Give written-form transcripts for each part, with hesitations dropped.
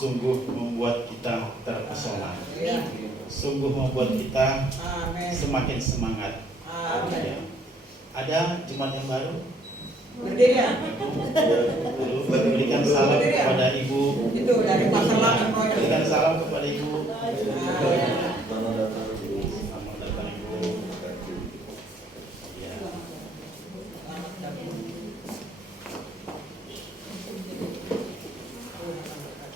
sungguh membuat kita terpesona, sungguh membuat kita semakin semangat. Ya. Ada jemaat yang baru? Berikan salam kepada Ibu. Itu dari masalah. Berikan salam kepada Ibu.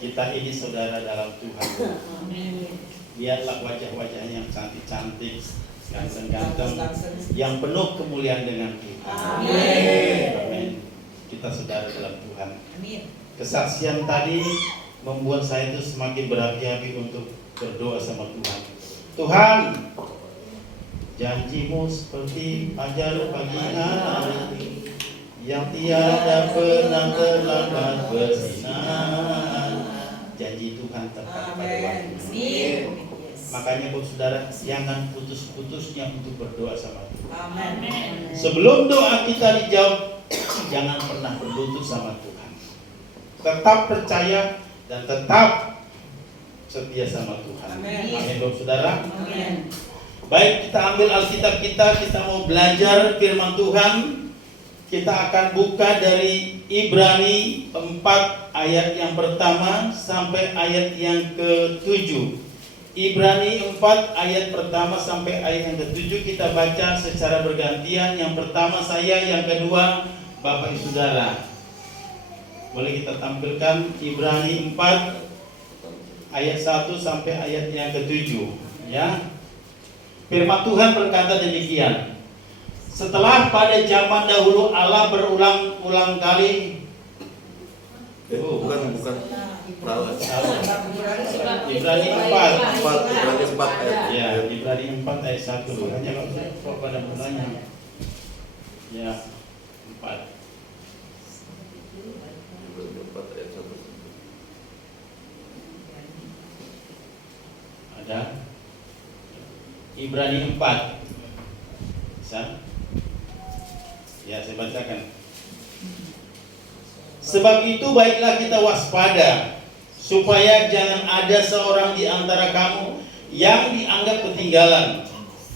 Kita ini saudara dalam Tuhan. Biarlah wajah-wajah yang cantik-cantik, ganteng-ganteng, yang penuh kemuliaan dengan Tuhan. Amin. Kita saudara dalam Tuhan. Kesaksian tadi membuat saya itu semakin berapi-api untuk berdoa sama Tuhan. Tuhan, janjimu seperti fajar pagi hari yang tiada pernah terlambat bersinar. Janji Tuhan tepat pada waktunya. Makanya saudara, jangan putus-putusnya untuk berdoa sama Tuhan. Amin. Sebelum doa kita dijawab, jangan pernah berlutut sama Tuhan. Tetap percaya dan tetap setia sama Tuhan. Amin, saudara. Amin. Baik, kita ambil Alkitab kita mau belajar firman Tuhan. Kita akan buka dari Ibrani 4 ayat yang pertama sampai ayat yang ke-7. Ibrani 4 ayat pertama sampai ayat yang ke-7 kita baca secara bergantian. Yang pertama saya, yang kedua Bapak Ibu Saudara. Boleh kita tampilkan Ibrani 4 ayat 1 sampai ayat yang ke-7, ya. Firman Tuhan berkata demikian. Setelah pada zaman dahulu Allah berulang-ulang kali bukan salah. Ibrani 4 ayat. ya, Ibrani 4 ayat 1. Hanya kalau pada mulanya ya 4 ayat 1. ada Ibrani 4 bisa? Ya, saya bacakan. Sebab itu baiklah kita waspada, supaya jangan ada seorang di antara kamu yang dianggap ketinggalan,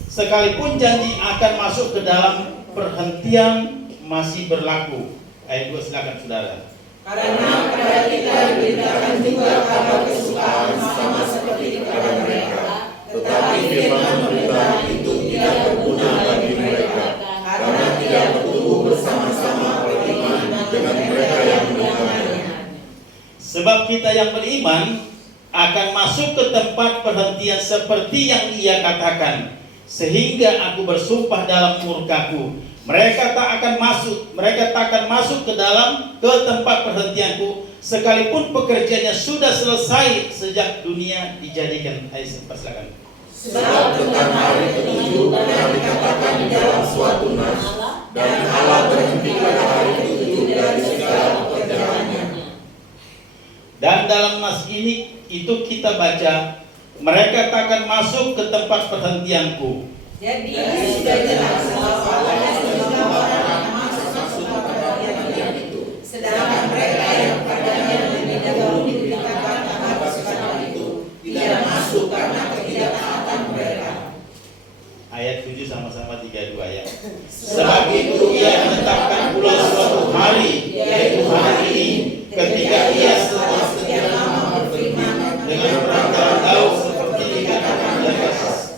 sekalipun janji akan masuk ke dalam perhentian masih berlaku. Ayat 2, silakan saudara. Karena kepada kita diberitakan juga kabar kesukaan sama seperti kepada mereka, tetapi firman berita itu tidak berguna bagi mereka, karena tidak bertumbuh bersama-sama beriman dengan mereka yang mendengarnya. Sebab kita yang beriman akan masuk ke tempat perhentian seperti yang ia katakan, sehingga aku bersumpah dalam murkaku, mereka tak akan masuk ke tempat perhentianku, sekalipun pekerjaannya sudah selesai sejak dunia dijadikan. Ayat 4, silakan. Sebab tentang hari ketujuh pernah dikatakan di dalam suatu nas, dan Allah berhenti pada hari ketujuh dari segala pekerjaannya. Dan dalam nas ini itu kita baca, mereka takkan masuk ke tempat perhentianku. Jadi sudah jelas bahwa ada sejumlah orang yang masuk ke tempat perhentian itu, sedangkan mereka yang padanya lebih dahulu diberitakan akan kesukaan itu tidak masuk karena ketidaktaatan mereka. Ayat 7 sama-sama 32 ya. Sebab itu ia menetapkan pula suatu hari, yaitu hari ini, ketika ia setelah sekian lama berfirman dengan perantara Daud seperti dikatakan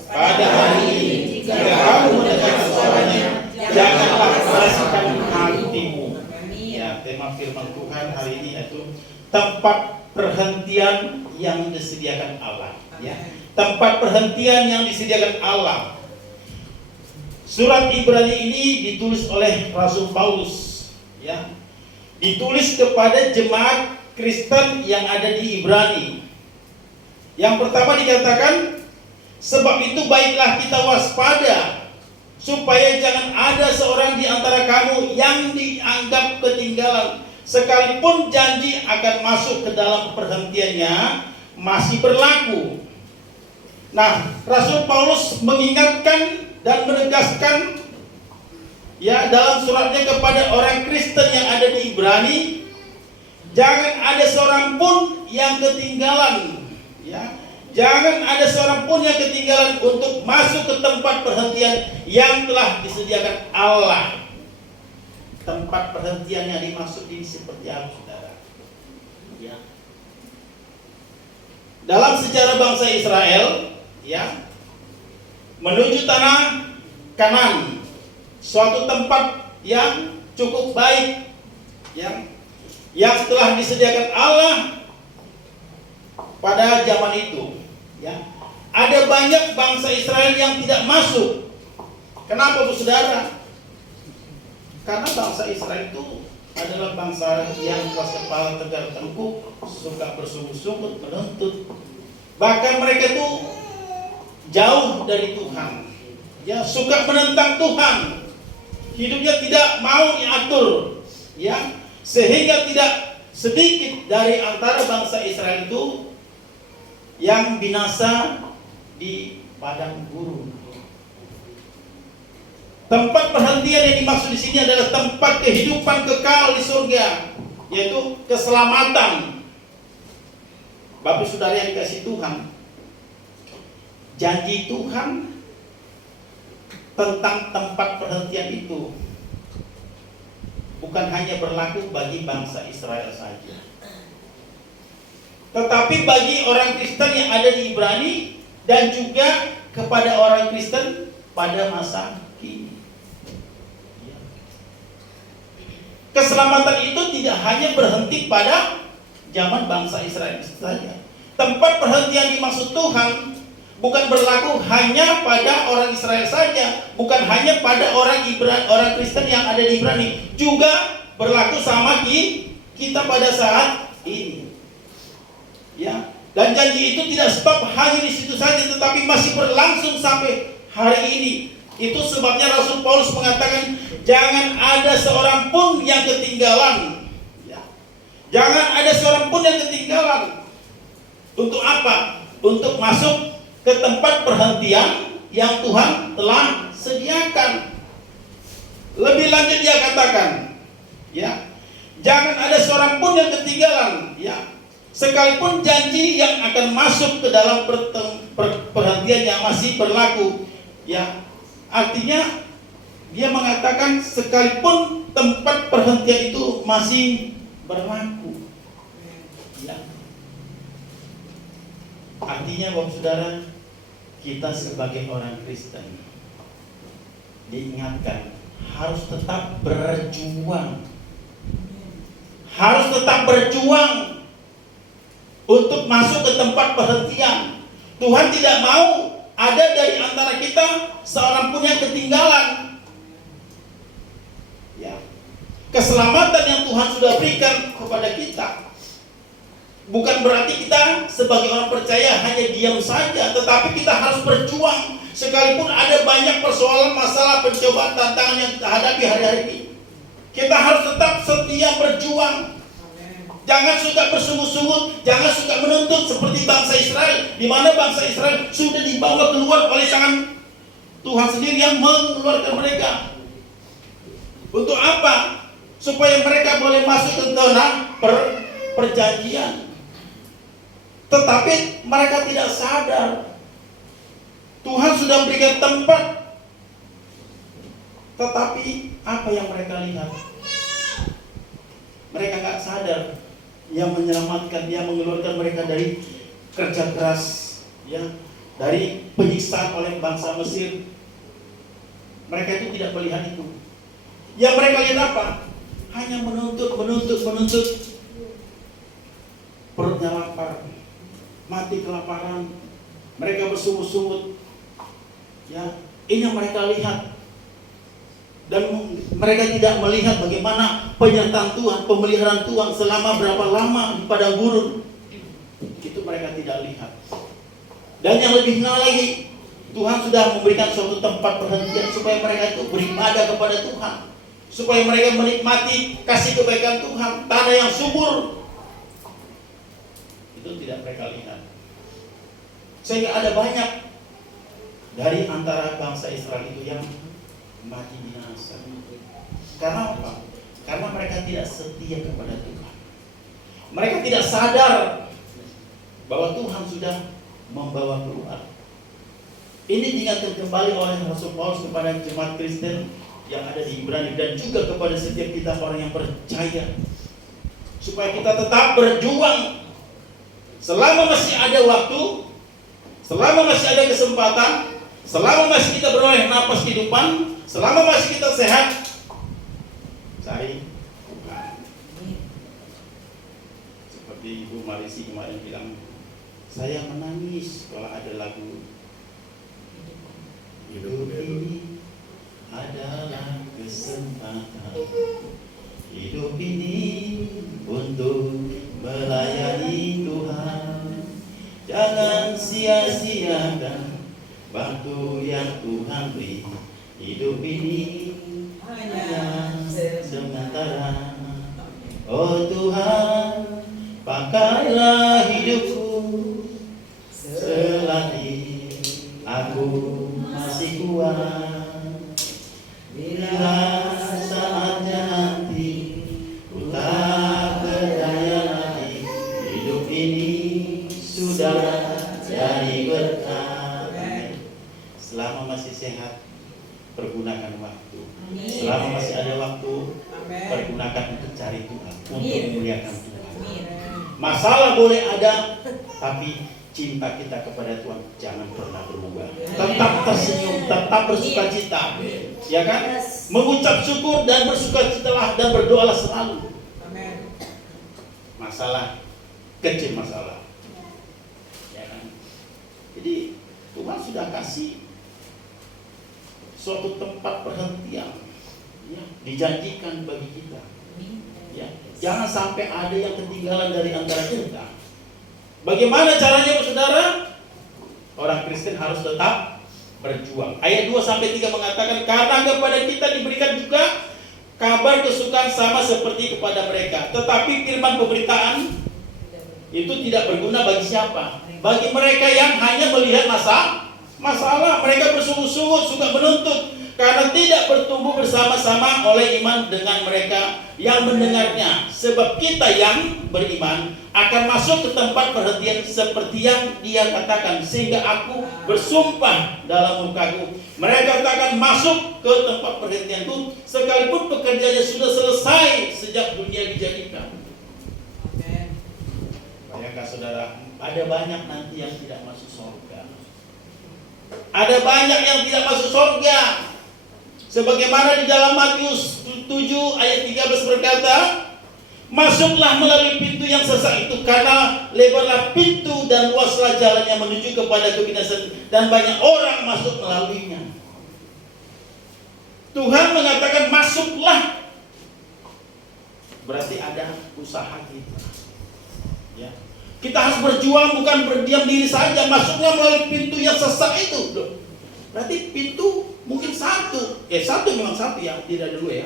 pada hari ini, jika kamu mendengar suaranya, janganlah keraskan hatimu. Ya, tema firman Tuhan hari ini yaitu tempat perhentian yang disediakan Allah. Ya, tempat perhentian yang disediakan Allah. Surat Ibrani ini ditulis oleh Rasul Paulus, ya. Ditulis kepada jemaat Kristen yang ada di Ibrani. Yang pertama dikatakan, sebab itu baiklah kita waspada, supaya jangan ada seorang di antara kamu yang dianggap ketinggalan, sekalipun janji akan masuk ke dalam perhentiannya masih berlaku. Nah, Rasul Paulus mengingatkan dan menegaskan ya dalam suratnya kepada orang Kristen yang ada di Ibrani, Jangan ada seorang pun yang ketinggalan, ya. Jangan ada seorang pun yang ketinggalan untuk masuk ke tempat perhentian yang telah disediakan Allah. Tempat perhentian yang dimaksud ini seperti apa, saudara? Ya. Dalam sejarah bangsa Israel, ya, menuju tanah Kanaan, suatu tempat yang cukup baik, ya, yang telah disediakan Allah pada zaman itu, ya. Ada banyak bangsa Israel yang tidak masuk. Kenapa, Bu Saudara? Karena bangsa Israel itu adalah bangsa yang keras kepala, tegar tengkuk, suka bersungguh-sungguh menuntut. Bahkan mereka itu jauh dari Tuhan, ya, suka menentang Tuhan. Hidupnya tidak mau diatur, ya. Sehingga tidak sedikit dari antara bangsa Israel itu yang binasa di padang gurun. Tempat perhentian yang dimaksud di sini adalah tempat kehidupan kekal di surga, yaitu keselamatan. Bapak Saudara yang dikasihi Tuhan, janji Tuhan tentang tempat perhentian itu bukan hanya berlaku bagi bangsa Israel saja, tetapi bagi orang Kristen yang ada di Ibrani dan juga kepada orang Kristen pada masa kini. Keselamatan itu tidak hanya berhenti pada zaman bangsa Israel saja. Tempat perhentian dimaksud Tuhan bukan berlaku hanya pada orang Israel saja, bukan hanya pada orang Kristen yang ada di Ibrani, juga berlaku sama kita pada saat ini. Ya, dan janji itu tidak stop hanya di situ saja, tetapi masih berlangsung sampai hari ini. Itu sebabnya Rasul Paulus mengatakan, jangan ada seorang pun yang ketinggalan. Ya. Jangan ada seorang pun yang ketinggalan. Untuk apa? Untuk masuk ke tempat perhentian yang Tuhan telah sediakan. Lebih lanjut dia katakan, ya, jangan ada seorang pun yang ketinggalan, ya. Sekalipun janji yang akan masuk ke dalam perhentian yang masih berlaku, ya. Artinya dia mengatakan sekalipun tempat perhentian itu masih berlaku, ya. Artinya Bapak Saudara, kita sebagai orang Kristen diingatkan harus tetap berjuang. Harus tetap berjuang untuk masuk ke tempat perhentian. Tuhan tidak mau ada dari antara kita seorang pun yang ketinggalan. Ya. Keselamatan yang Tuhan sudah berikan kepada kita bukan berarti kita sebagai orang percaya hanya diam saja, tetapi kita harus berjuang. Sekalipun ada banyak persoalan, masalah, pencobaan, tantangan yang kita hadapi hari-hari ini, kita harus tetap setia berjuang. Jangan suka bersungguh-sungguh, jangan suka menuntut seperti bangsa Israel, di mana bangsa Israel sudah dibawa keluar oleh tangan Tuhan sendiri yang mengeluarkan mereka. Untuk apa? Supaya mereka boleh masuk ke tanah perjanjian. Tetapi mereka tidak sadar Tuhan sudah memberikan tempat. Tetapi apa yang mereka lihat? Mereka nggak sadar. Yang menyelamatkan, dia mengeluarkan mereka dari kerja keras, ya, dari penyiksaan oleh bangsa Mesir. Mereka itu tidak melihat itu. Yang mereka lihat apa? Hanya menuntut. Perutnya lapar, mati kelaparan. Mereka bersungut-sungut. Ya, ini yang mereka lihat. Dan mereka tidak melihat bagaimana penyertaan Tuhan, pemeliharaan Tuhan selama berapa lama di padang gurun. Itu mereka tidak lihat. Dan yang lebih lagi, Tuhan sudah memberikan suatu tempat perhentian supaya mereka itu beribadah kepada Tuhan, supaya mereka menikmati kasih kebaikan Tuhan, tanah yang subur. Itu tidak mereka lihat. Sehingga ada banyak dari antara bangsa Israel itu yang mati binasa. Karena apa? Karena mereka tidak setia kepada Tuhan. Mereka tidak sadar bahwa Tuhan sudah membawa keluar. Ini diingatkan kembali oleh Rasul Paulus kepada jemaat Kristen yang ada di Ibrani dan juga kepada setiap kita orang yang percaya, supaya kita tetap berjuang selama masih ada waktu, selama masih ada kesempatan, selama masih kita beroleh napas kehidupan, selama masih kita sehat, cari Tuhan. Seperti Ibu Marisi kemarin bilang, saya menangis kalau ada lagu hidup ini adalah kesempatan, hidup ini untuk melayani Tuhan. Jangan sia-siakan waktu yang Tuhan beri. Hidup ini hanya sementara. Oh Tuhan, pakailah hidupku selagi aku masih kuat. Bila saatnya nanti ku tak berdaya lagi, hidup ini sudah jadi berkah. Selama masih sehat, pergunakan waktu. Selama masih ada waktu, pergunakan untuk cari Tuhan, untuk memuliakan Tuhan. Masalah boleh ada, tapi cinta kita kepada Tuhan jangan pernah berubah. Tetap tersenyum, tetap bersukacita, ya kan? Mengucap syukur dan bersukacitalah dan berdoalah selalu. Masalah kecil masalah, ya kan? Jadi Tuhan sudah kasih suatu tempat perhentian, ya, dijanjikan bagi kita. Ya, jangan sampai ada yang ketinggalan dari antara kita. Bagaimana caranya, saudara? Orang Kristen harus tetap berjuang. Ayat 2-3 mengatakan, karena kepada kita diberikan juga kabar kesukaan sama seperti kepada mereka. Tetapi firman pemberitaan itu tidak berguna bagi siapa? Bagi mereka yang hanya melihat masalah. Mereka bersungguh-sungguh suka menuntut, karena tidak bertumbuh bersama-sama oleh iman dengan mereka yang mendengarnya. Sebab kita yang beriman akan masuk ke tempat perhentian seperti yang dia katakan. Sehingga aku bersumpah dalam mukaku, mereka akan masuk ke tempat perhentianku, sekalipun pekerjaannya sudah selesai sejak dunia dijadikan. Bayangkan saudara, ada banyak nanti yang tidak masuk surga. Ada banyak yang tidak masuk surga. Sebagaimana di dalam Matius 7 ayat 13 berkata, masuklah melalui pintu yang sesak itu, karena lebarlah pintu dan luaslah jalan yang menuju kepada kebinasan, dan banyak orang masuk melaluinya. Tuhan mengatakan masuklah, berarti ada usaha kita. Ya. Kita harus berjuang, bukan berdiam diri saja. Masuklah melalui pintu yang sesak itu. Berarti pintu mungkin satu memang satu ya, tidak dulu ya.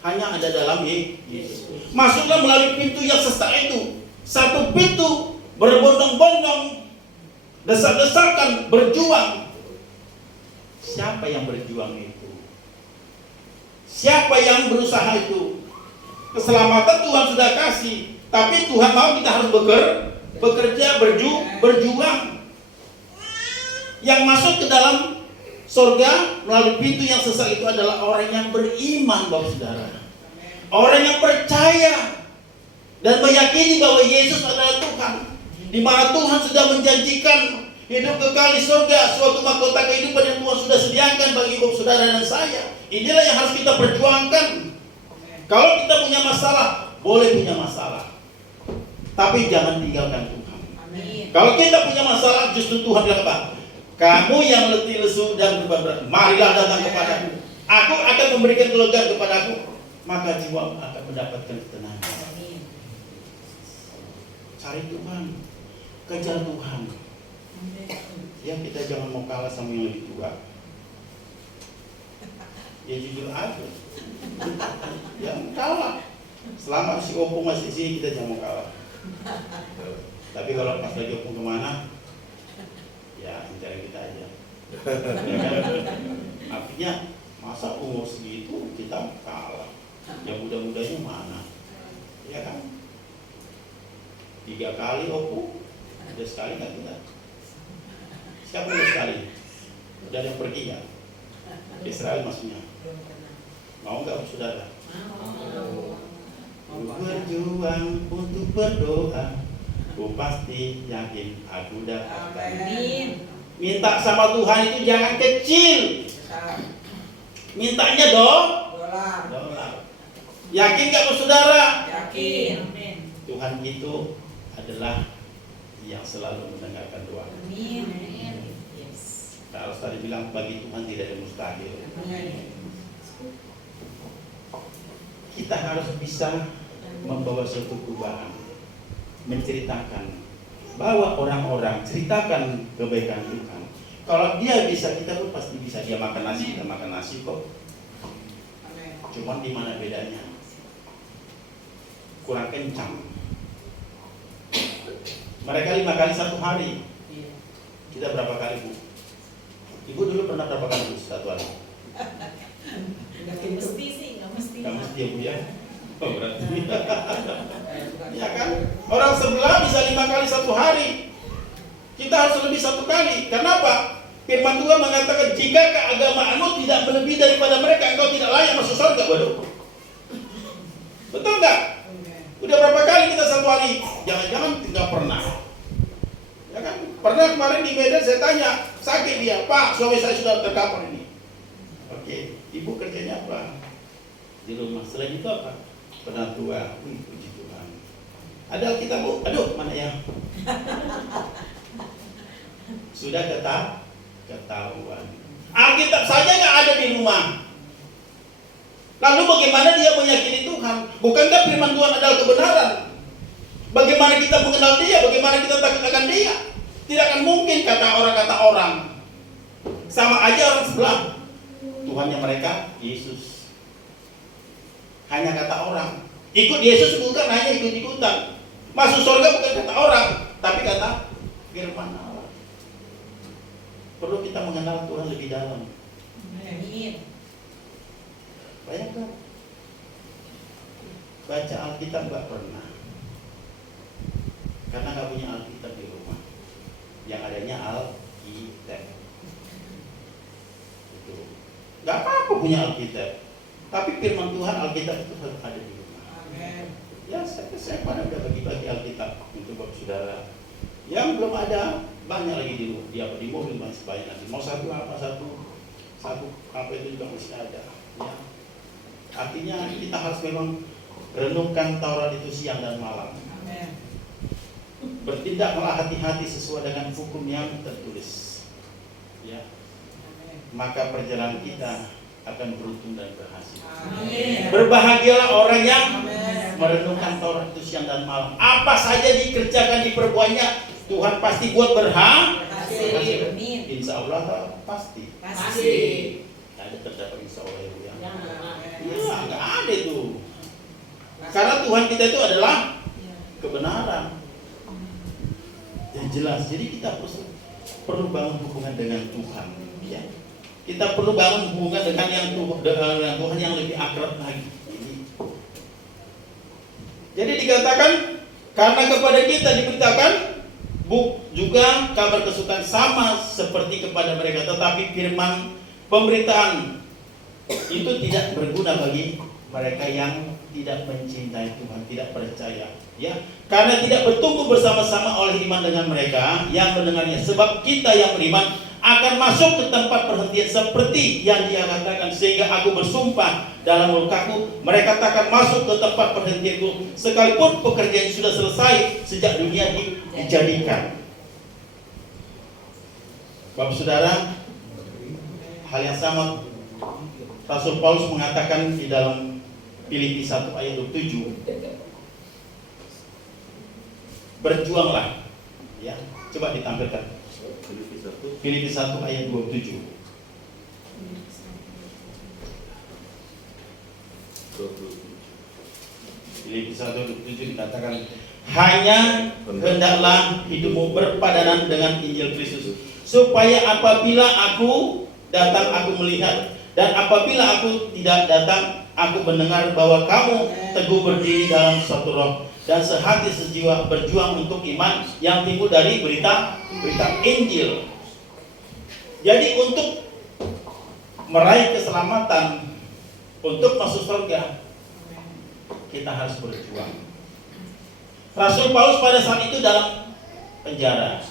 Hanya ada dalam Yesus. Masuklah melalui pintu yang sesak itu. Satu pintu, berbondong-bondong, desak-desakan, berjuang. Siapa yang berjuang itu? Siapa yang berusaha itu? Keselamatan Tuhan sudah kasih, tapi Tuhan mau kita harus bekerja, berjuang. Yang masuk ke dalam surga melalui pintu yang sesak itu adalah orang yang beriman, Bapak Saudara. Orang yang percaya dan meyakini bahwa Yesus adalah Tuhan, di mana Tuhan sudah menjanjikan hidup kekal di surga, suatu mahkota kehidupan yang Tuhan sudah sediakan bagi Bapak Saudara dan saya. Inilah yang harus kita perjuangkan. Kalau kita punya masalah, boleh punya masalah, tapi jangan tinggalkan Tuhan. Amin. Kalau kita punya masalah, justru Tuhan bilang apa? Kamu yang letih lesu dan beban berat, marilah datang kepadaku. Aku akan memberikan kelegaan kepadaku, maka jiwa akan mendapatkan ketenangan. Cari Tuhan, kejar Tuhan. Ya, kita jangan mau kalah sama yang lebih tua. Ya jujur aja, jangan kalah. Selama si Opung masih sini, kita jangan mau kalah. Tapi kalau pas lagi Opung kemana, ya mencari kita aja. Artinya masa umur segitu kita kalah, yang muda-mudanya mana, ya kan? 3 kali opo, ada sekali nggak kita? Siapa yang sekali? Udah ada yang pergi ya? Israel maksudnya. Mau nggak saudara? Ku berjuang untuk berdoa, ku pasti yakin aku dapatkan. Minta sama Tuhan itu jangan kecil. Mintanya dolar. Yakin nggak saudara? Yakin. Tuhan itu adalah yang selalu mendengarkan doa. Kalau tadi bilang bagi Tuhan tidak ada mustahil. Kita harus bisa membawa suatu perubahan, menceritakan bahwa orang-orang ceritakan kebaikan Tuhan. Kalau dia bisa, kita pun pasti bisa. Dia makan nasi, kita makan nasi kok. Cuman di mana bedanya? Kurang kencang. Mereka 5 kali 1 hari. Kita berapa kali, Bu? Ibu dulu pernah berapa kali, Bu, 1 hari? Nggak mesti sih, nggak mesti. Nggak mesti ya, Bu ya? Oh, berarti. Ya kan? Orang sebelah bisa 5 kali 1 hari. Kita harus lebih 1 kali. Kenapa? Firman Tuhan mengatakan, jika keagamaanmu tidak melebihi daripada mereka, engkau tidak layak masuk surga. Waduh. Betul nggak? Udah berapa kali kita 1 hari? Jangan-jangan tidak pernah. Ya kan? Pernah kemarin di Medan saya tanya, sakit dia, Pak, suami saya sudah terkapar ini. Oke, ibu kerjanya apa? Di rumah. Selain itu apa? Pernah tua. Puji Tuhan. Ada kita, Bu? Aduh, mana ya? Sudah ketahuan. Alkitab saja nggak ada di rumah. Lalu bagaimana dia meyakini Tuhan? Bukankah firman Tuhan adalah kebenaran? Bagaimana kita mengenal dia? Bagaimana kita takut akan dia? Tidak akan mungkin kata orang. Sama aja orang sebelah. Tuhannya mereka Yesus. Hanya kata orang. Ikut Yesus bukan hanya ikut-ikutan. Masuk surga bukan kata orang, tapi kata firman Allah. Perlu kita mengenal Tuhan lebih dalam. Bayangkan, baca Alkitab nggak pernah, karena nggak punya Alkitab di rumah. Yang adanya Alkitab. Itu nggak apa-apa punya Alkitab, tapi firman Tuhan Alkitab itu harus ada di rumah. Ya, saya pada udah bagi-bagi Alkitab untuk bapak saudara. Yang belum ada banyak lagi di mobil masih banyak lagi. Mau satu apa itu juga masih ada. Ya. Artinya kita harus memang renungkan Taurat itu siang dan malam. Bertindaklah hati-hati sesuai dengan hukum yang tertulis. Ya. Maka perjalanan kita akan beruntung dan berhasil. Berbahagialah orang yang merenungkan Taurat itu siang dan malam. Apa saja dikerjakan, diperbuatnya, Tuhan pasti buat berhasil. Insya Allah pasti. Ada terdapat insya Allah ya. Ya, nggak ada itu. Karena Tuhan kita itu adalah kebenaran yang jelas. Jadi kita perlu bangun hubungan dengan Tuhan. Ya. Kita perlu bangun hubungan dengan Tuhan yang lebih akrab lagi. Jadi dikatakan karena kepada kita diberitakan juga kabar kesukaan sama seperti kepada mereka, tetapi firman pemberitaan itu tidak berguna bagi mereka yang tidak mencintai Tuhan, tidak percaya, ya, karena tidak bertumbuh bersama-sama oleh iman dengan mereka yang mendengarnya. Sebab kita yang beriman akan masuk ke tempat perhentian seperti yang dia katakan, sehingga aku bersumpah dalam murkaku, mereka takkan masuk ke tempat perhentianku sekalipun pekerjaan sudah selesai sejak dunia dijadikan. Bapak saudara, hal yang sama Rasul Paulus mengatakan di dalam Filipi 1 ayat 27, berjuanglah, ya, coba ditampilkan Filipi 1 ayat 27. Filipi 1:27 dikatakan, hanya hendaklah hidupmu berpadanan dengan Injil Kristus, supaya apabila aku datang aku melihat, dan apabila aku tidak datang aku mendengar bahwa kamu teguh berdiri dalam satu roh dan sehati sejiwa berjuang untuk iman yang timbul dari berita Injil. Jadi untuk meraih keselamatan, untuk masuk surga, kita harus berjuang. Rasul Paulus pada saat itu dalam penjara.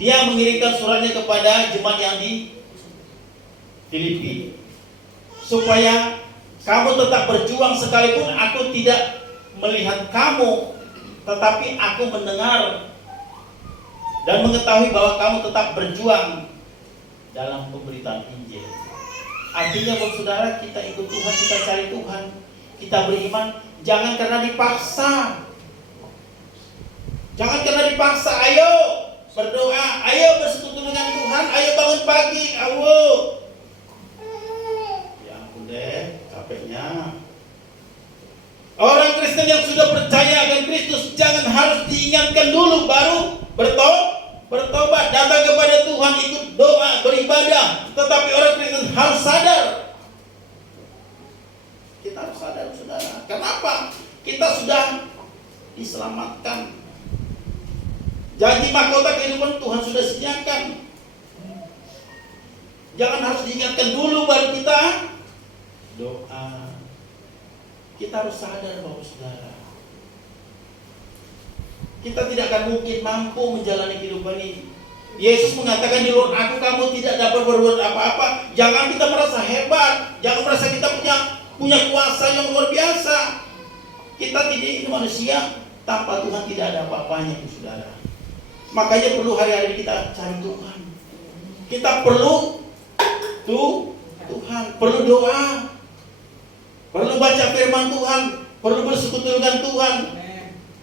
Dia mengirimkan suratnya kepada jemaat yang di Filipi, supaya kamu tetap berjuang sekalipun aku tidak melihat kamu, tetapi aku mendengar dan mengetahui bahwa kamu tetap berjuang dalam pemberitaan Injil. Artinya buat saudara, kita ikut Tuhan, kita cari Tuhan, kita beriman, jangan karena dipaksa. Jangan karena dipaksa, ayo berdoa, ayo bersekutu dengan Tuhan, ayo bangun pagi, ayo. Ya ampun deh, capeknya. Orang Kristen yang sudah percaya akan Kristus jangan harus diingatkan dulu baru bertobat, datang kepada Tuhan, ikut doa, beribadah. Tetapi orang Kristen harus sadar. Kita harus sadar, saudara. Kenapa? Kita sudah diselamatkan. Janji mahkota kehidupan Tuhan sudah sediakan. Jangan harus diingatkan dulu baru kita doa. Kita harus sadar bahwa saudara, kita tidak akan mungkin mampu menjalani kehidupan ini. Yesus mengatakan, di luar aku kamu tidak dapat berbuat apa-apa. Jangan kita merasa hebat, jangan merasa kita punya kuasa yang luar biasa. Kita tidak ini manusia, tanpa Tuhan tidak ada apa-apanya, saudara. Makanya perlu hari-hari kita cari Tuhan. Kita perlu Tuhan, perlu doa, perlu baca firman Tuhan, perlu bersekutu dengan Tuhan.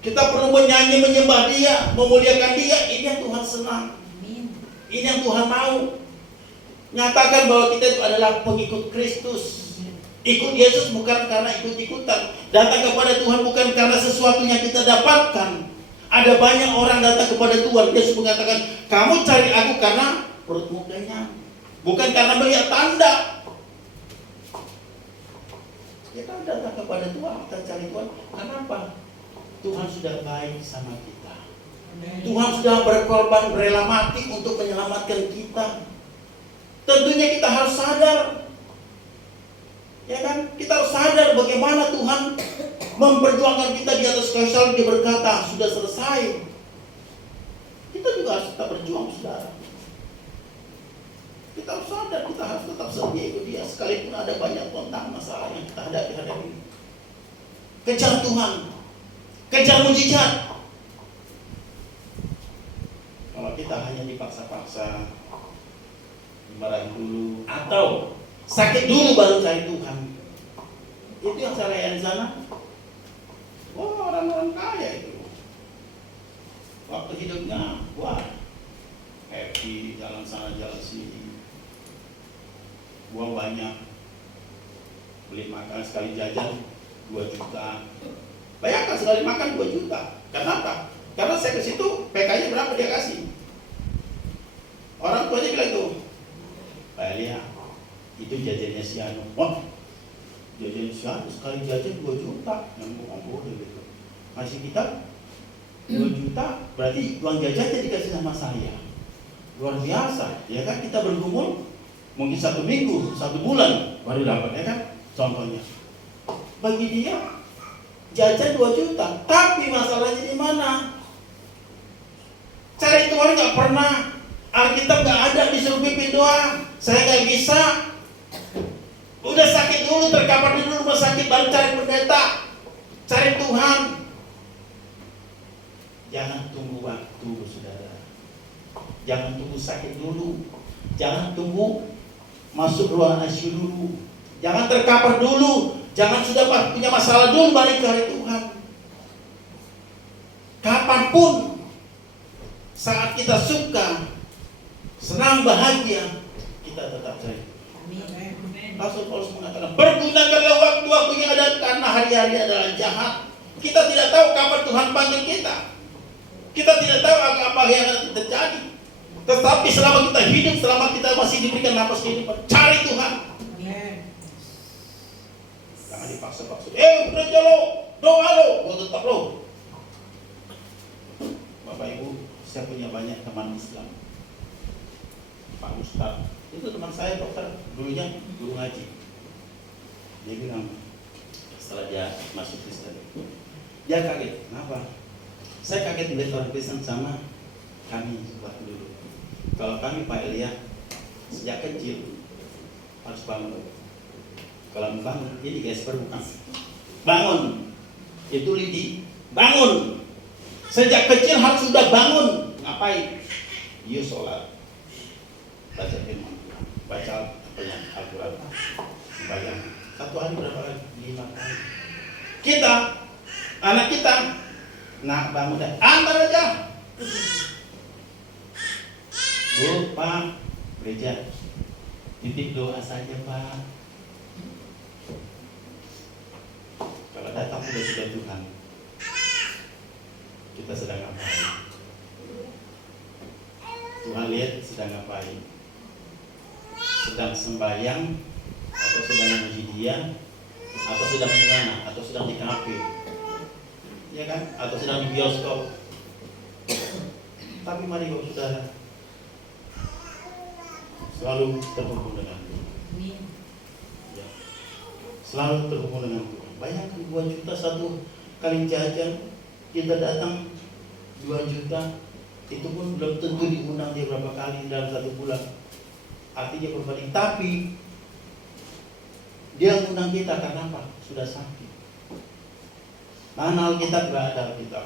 Kita perlu menyanyi, menyembah Dia, memuliakan Dia. Ini yang Tuhan senang. Ini yang Tuhan mau. Nyatakan bahwa kita itu adalah pengikut Kristus. Ikut Yesus bukan karena ikut-ikutan. Datang kepada Tuhan bukan karena sesuatu yang kita dapatkan. Ada banyak orang datang kepada Tuhan. Yesus mengatakan, kamu cari aku karena perutmu kenyang, bukan karena melihat tanda. Kita datang kepada Tuhan, kita cari Tuhan. Kenapa? Tuhan sudah baik sama kita. Tuhan sudah berkorban, berela mati untuk menyelamatkan kita. Tentunya kita harus sadar. Ya kan? Kita harus sadar bagaimana Tuhan memperjuangkan kita di atas kayu salib. Dia berkata, sudah selesai. Kita juga harus tetap berjuang, saudara. Kita harus sadar, kita harus tetap setia ikut Dia, sekalipun ada banyak tentang masalah yang kita hadapi. Kejar Tuhan, kejar mujizat. Kalau kita hanya dipaksa-paksa, dimarahin dulu, atau sakit dulu baru cari Tuhan, itu yang saya lihat di sana. Wah, orang-orang kaya itu, waktu hidupnya, wah, happy, jalan sana jalan sini, uang banyak, beli makan sekali jajan 2 juta. Bayangkan sekali makan 2 juta. Kenapa? Karena saya ke situ, PK-nya berapa dia kasih. Orang tuanya bilang tuh, Pak Elia, itu jajannya si Anu. Wah, jajan si Anu sekali jajan 2 juta. Yang boleh gitu. Masih kita 2 juta, berarti uang jajannya dikasih sama saya. Luar biasa, ya kan? Kita bergumul mungkin 1 minggu, 1 bulan baru dapat, ya kan? Contohnya, bagi dia jajan 2 juta, tapi masalahnya di mana? Cari Tuhan nggak pernah. Alkitab nggak ada, disuruh pimpin doa. Saya nggak bisa. Udah sakit dulu, terkapar dulu rumah sakit, baru cari pendeta, cari Tuhan. Jangan tunggu waktu, saudara. Jangan tunggu sakit dulu. Jangan tunggu masuk ruangan ICU dulu. Jangan terkapar dulu. Jangan sudah punya masalah dulu balik cari Tuhan. Kapanpun, saat kita suka, senang, bahagia, kita tetap cari. Rasul Paulus mengatakan, pergunakanlah waktu-waktu yang ada, karena hari-hari adalah jahat. Kita tidak tahu kapan Tuhan panggil kita. Kita tidak tahu apa yang akan terjadi. Tetapi selama kita hidup, selama kita masih diberikan nafas kehidupan, cari Tuhan. Jangan dipaksa-paksa. Gereja lo, doa lo, gue tetap lo. Bapak Ibu, saya punya banyak teman Islam. Pak Ustaz, itu teman saya dokter, dulunya guru ngaji. Dia bilang, setelah dia masuk Kristen, dia kaget. Kenapa? Saya kaget melihat orang Kristen sama kami waktu dulu. Kalau kami Pak Elia, sejak kecil harus bangun. Kalau bangun, ini guys bukan bangun. Itu Lidi, bangun. Sejak kecil harus sudah bangun. Ngapain? Iya sholat, baca firman, baca Al-Quran, bayang. Satu hari berapa kali? 5 kali. Kita, anak kita, nak bangun dan antar aja. Bu, Pak, gereja, titip doa saja Pak. Kalau datang sudah Tuhan, kita sedang ngapain? Tuhan lihat sedang ngapain? Sedang sembahyang, atau sedang memuji Dia, atau sedang di mana? Atau sedang di kafe, ya kan? Atau sedang di bioskop. Tapi mari Bapak Saudara, selalu terhubung dengan Tuhan. Ya. Selalu terhubung dengan Tuhan. Bayangkan 2 juta satu kali jajan, kita datang 2 juta, itu pun belum tentu diundang dia berapa kali dalam 1 bulan. Artinya berbanding, tapi dia mengundang kita karena apa? Sudah sakit. Mana Alkitab? Tidak ada Alkitab.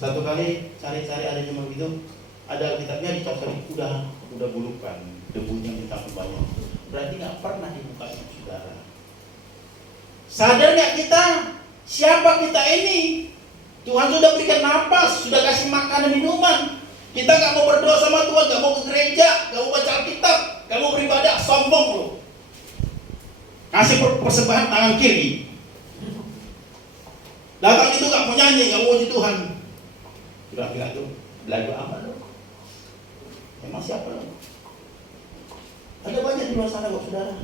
Satu kali cari-cari ada cuma begitu, ada Alkitabnya dicari, udah bulukan, debunya minta banyak. Berarti nggak pernah dibuka saudara. Sadar nggak kita siapa kita ini? Tuhan sudah berikan napas, sudah kasih makan dan minuman. Kita nggak mau berdoa sama Tuhan, nggak mau ke gereja, nggak mau baca Alkitab, nggak mau beribadah, sombong loh. Kasih persembahan tangan kiri. Datang itu nggak mau nyanyi, nggak mau puji Tuhan. Kira-kira itu belagu apa loh? Emang siapa loh? Ada banyak di luar sana kok saudara.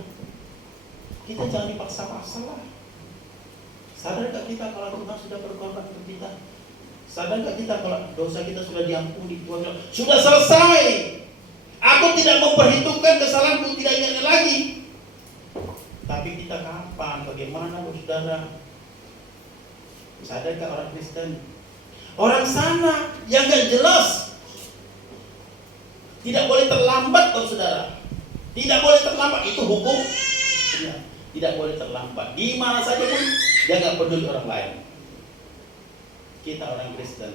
Kita jangan dipaksa-paksa lah. Sadar gak kita kalau Tuhan sudah berkorban untuk kita? Sadar gak kita kalau dosa kita sudah diampuni? Tuhan bilang, sudah selesai. Aku tidak memperhitungkan kesalahanku, tidak ingat lagi. Tapi kita kapan? Bagaimana saudara? Sadar gak orang Kristen? Orang sana yang gak jelas. Tidak boleh terlambat saudara. Tidak boleh terlambat, itu hukum. Ya, tidak boleh terlambat. Di mana saja pun dia nggak peduli orang lain. Kita orang Kristen,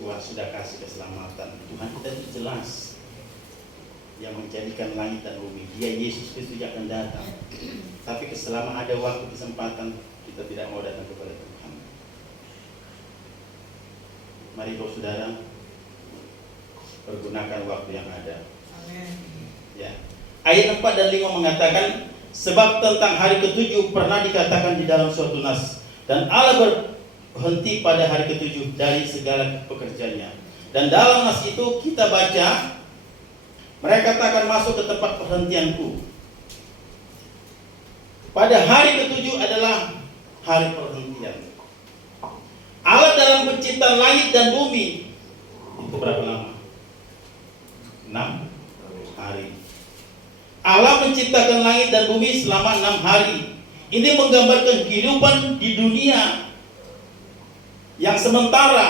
Tuhan sudah kasih keselamatan. Tuhan kita itu jelas yang menjadikan langit dan bumi. Dia Yesus Kristus yang akan datang. Tapi selama ada waktu kesempatan, kita tidak mau datang kepada Tuhan. Mari saudara, pergunakan waktu yang ada. Ya. Ayat 4 dan 5 mengatakan, sebab tentang hari ke-7 pernah dikatakan di dalam suatu nas, dan Allah berhenti pada hari ke-7 dari segala pekerjaannya. Dan dalam nas itu kita baca, mereka tak akan masuk ke tempat perhentianku. Pada hari ke-7 adalah hari perhentian. Allah dalam penciptaan langit dan bumi itu berapa lama? 6 hari. Allah menciptakan langit dan bumi selama 6 hari. Ini menggambarkan kehidupan di dunia yang sementara.